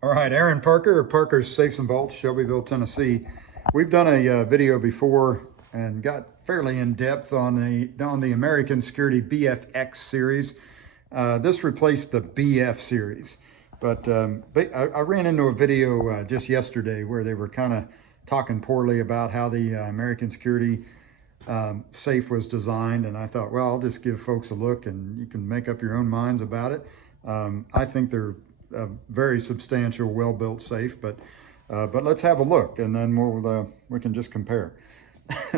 All right, Aaron Parker of Parker's Safes and Vaults, Shelbyville, Tennessee. We've done a video before and got fairly in depth on the American Security BFX series. This replaced the BF series, but I ran into a video just yesterday where they were kind of talking poorly about how the American Security safe was designed, and I thought, well, I'll just give folks a look and you can make up your own minds about it. I think they're a very substantial, well-built safe, but let's have a look, and then we can just compare.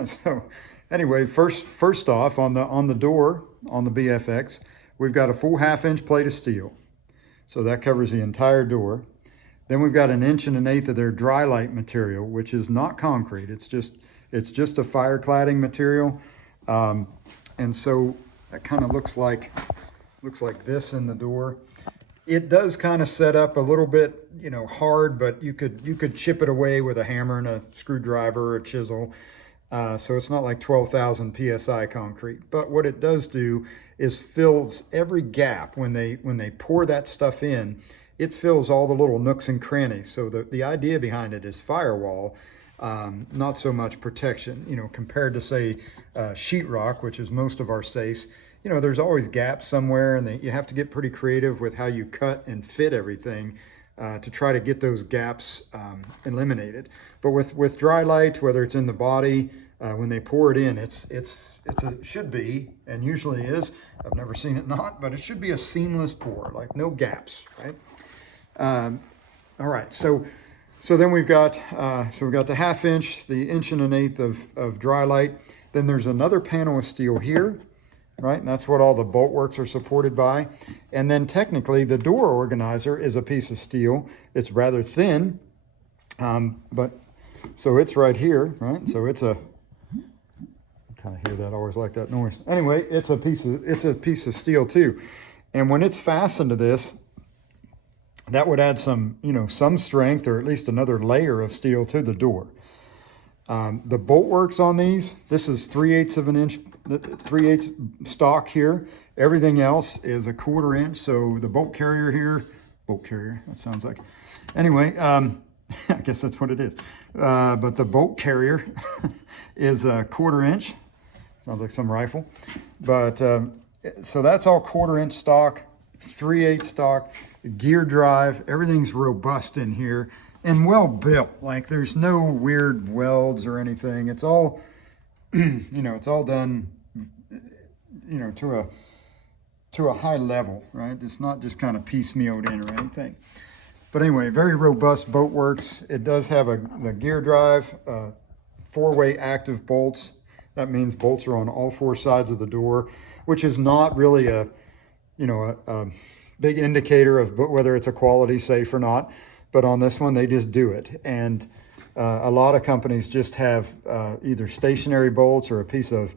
So, anyway, first off, on the door on the BFX, we've got a full half-inch plate of steel, so that covers the entire door. Then we've got 1.125" of their dry light material, which is not concrete. It's just a fire cladding material, and so that kind of looks like this in the door. It does kind of set up a little bit, hard, but you could chip it away with a hammer and a screwdriver or a chisel. So it's not like 12,000 PSI concrete. But what it does do is fills every gap when they pour that stuff in. It fills all the little nooks and crannies. So the idea behind it is firewall, not so much protection. Compared to, say, sheetrock, which is most of our safes. There's always gaps somewhere, and you have to get pretty creative with how you cut and fit everything to try to get those gaps eliminated. But with dry light, whether it's in the body, when they pour it in, it should be, and usually is. I've never seen it not, but it should be a seamless pour, like no gaps, right? All right, so then we've got the half-inch, the 1.125" of dry light. Then there's another panel of steel here. Right, and that's what all the bolt works are supported by. And then technically the door organizer is a piece of steel. It's rather thin, but so it's right here, right? So it's a, I kind of hear that, always like that noise. Anyway, it's a piece of steel too. And when it's fastened to this, that would add some, some strength, or at least another layer of steel to the door. The bolt works on these, this is 3/8 of an inch, 3/8 stock here. Everything else is a 1/4 inch. So the bolt carrier, that sounds like, anyway, I guess that's what it is. But the bolt carrier is a 1/4 inch. Sounds like some rifle. But so that's all 1/4 inch stock, 3/8 stock, gear drive. Everything's robust in here and well built. Like there's no weird welds or anything. It's all, it's all done, to a high level, right? It's not just kind of piecemealed in or anything. But anyway, very robust boat works. It does have the gear drive, 4-way active bolts. That means bolts are on all 4 sides of the door, which is not really a big indicator of whether it's a quality safe or not. But on this one, they just do it. And a lot of companies just have either stationary bolts or a piece of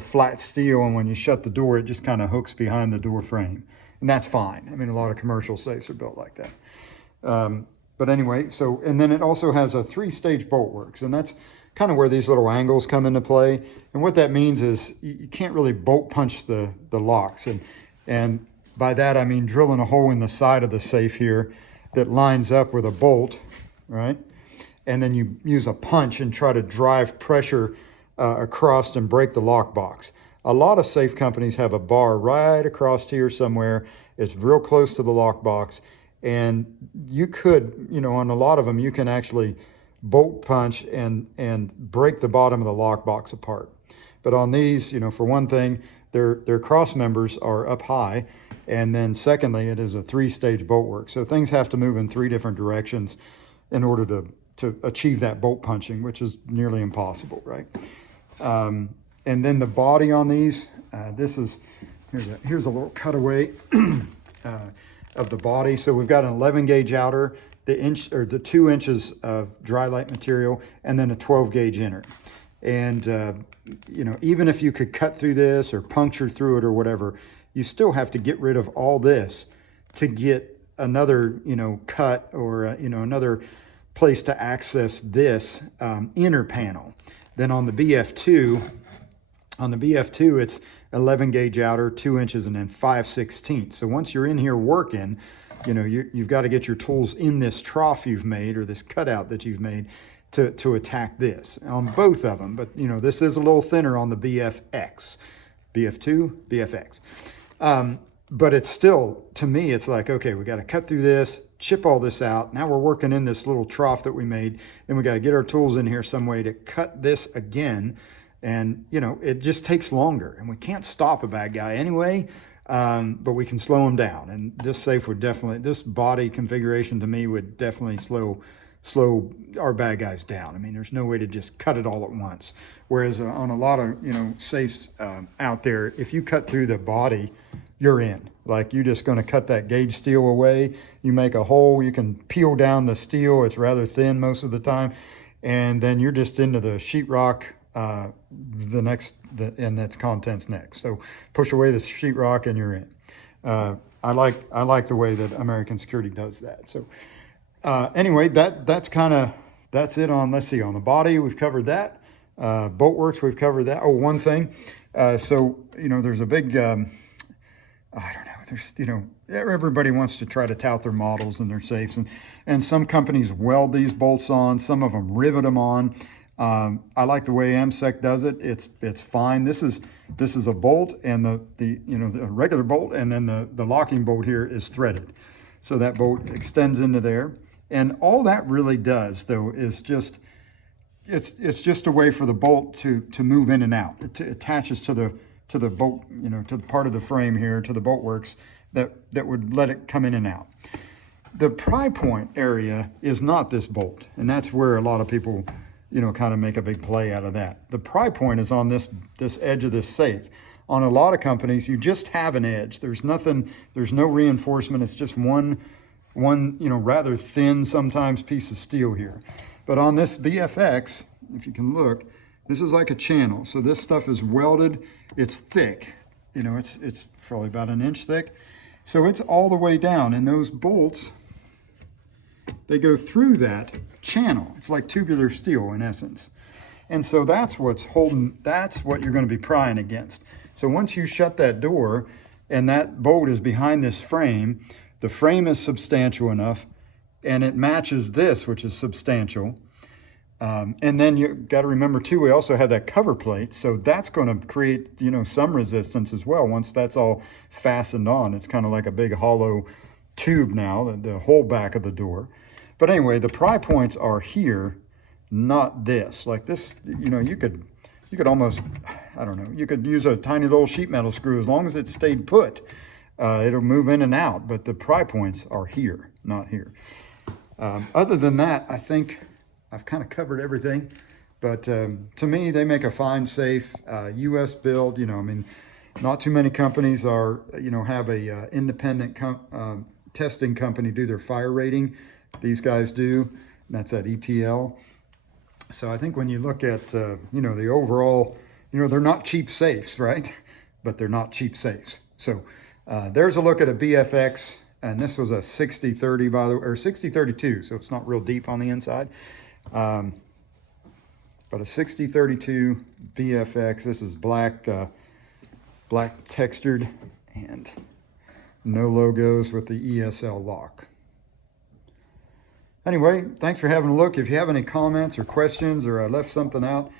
flat steel, and when you shut the door, it just kind of hooks behind the door frame. And that's fine. I mean, a lot of commercial safes are built like that. But anyway, and then it also has a 3-stage bolt works, and that's kind of where these little angles come into play. And what that means is you can't really bolt punch the locks. And by that, I mean drilling a hole in the side of the safe here that lines up with a bolt, right? And then you use a punch and try to drive pressure across and break the lock box. A lot of safe companies have a bar right across here somewhere. It's real close to the lock box. And you could, on a lot of them, you can actually bolt punch and break the bottom of the lock box apart. But on these, for one thing, their cross members are up high. And then secondly, it is a 3-stage bolt work. So things have to move in 3 different directions in order to achieve that bolt punching, which is nearly impossible, right? And then the body on these, here's a little cutaway of the body. So we've got an 11-gauge outer, the 2 inches of dry light material, and then a 12-gauge inner. And even if you could cut through this or puncture through it or whatever, you still have to get rid of all this to get another, cut or, another place to access this inner panel. Then on the BF2, it's 11-gauge outer, 2 inches, and then 5/16. So once you're in here working, you know, you've got to get your tools in this trough you've made, or this cutout that you've made, to attack this on both of them. But you know, this is a little thinner on the BFX, BF2, BFX. But it's still, to me, it's like, okay, we got to cut through this, chip all this out. Now we're working in this little trough that we made. Then we got to get our tools in here some way to cut this again. And, you know, it just takes longer. And we can't stop a bad guy anyway, but we can slow him down. And this safe would definitely, this body configuration to me would definitely slow our bad guys down. I mean, there's no way to just cut it all at once. Whereas on a lot of, you know, safes out there, if you cut through the body, you're in. Like, you're just going to cut that gauge steel away. You make a hole, you can peel down the steel. It's rather thin most of the time. And then you're just into the sheetrock, and its contents next. So push away the sheetrock and you're in. I like the way that American Security does that. So anyway, that's it on, let's see, on the body, we've covered that. Bolt works, we've covered that. Oh, one thing. So, you know, there's a big, I don't know, there's, you know, everybody wants to try to tout their models and their safes, and some companies weld these bolts on, some of them rivet them on. I like the way AMSEC does it. It's fine. This is a bolt, and the you know, the regular bolt, and then the locking bolt here is threaded. So that bolt extends into there. And all that really does, though, is just, it's just a way for the bolt to move in and out. It attaches to the bolt, you know, to the part of the frame here, to the bolt works that would let it come in and out. The pry point area is not this bolt, and that's where a lot of people, you know, kind of make a big play out of that. The pry point is on this edge of this safe. On a lot of companies, you just have an edge. There's nothing, there's no reinforcement. It's just one, you know, rather thin sometimes piece of steel here. But on this BFX, if you can look, this is like a channel. So this stuff is welded. It's thick. You know, it's probably about an inch thick. So it's all the way down, and those bolts, they go through that channel. It's like tubular steel in essence. And so that's what's holding, that's what you're going to be prying against. So once you shut that door and that bolt is behind this frame, the frame is substantial enough and it matches this, which is substantial. And then you got to remember too, we also have that cover plate. So that's going to create, you know, some resistance as well. Once that's all fastened on, it's kind of like a big hollow tube now, the whole back of the door. But anyway, the pry points are here, not this. Like this, you know, you could almost, I don't know, you could use a tiny little sheet metal screw. As long as it stayed put, it'll move in and out. But the pry points are here, not here. Other than that, I think I've kind of covered everything. But to me, they make a fine safe, U.S. build. You know, I mean, not too many companies are, you know, have a independent testing company do their fire rating. These guys do, and that's at ETL. So I think when you look at, you know, the overall, you know, they're not cheap safes, right? But they're not cheap safes. So there's a look at a BFX, and this was a 60-30 by the way, or 60-32, so it's not real deep on the inside. But a 60-32 BFX, this is black, black textured, and no logos with the ESL lock. Anyway, thanks for having a look. If you have any comments or questions, or I left something out,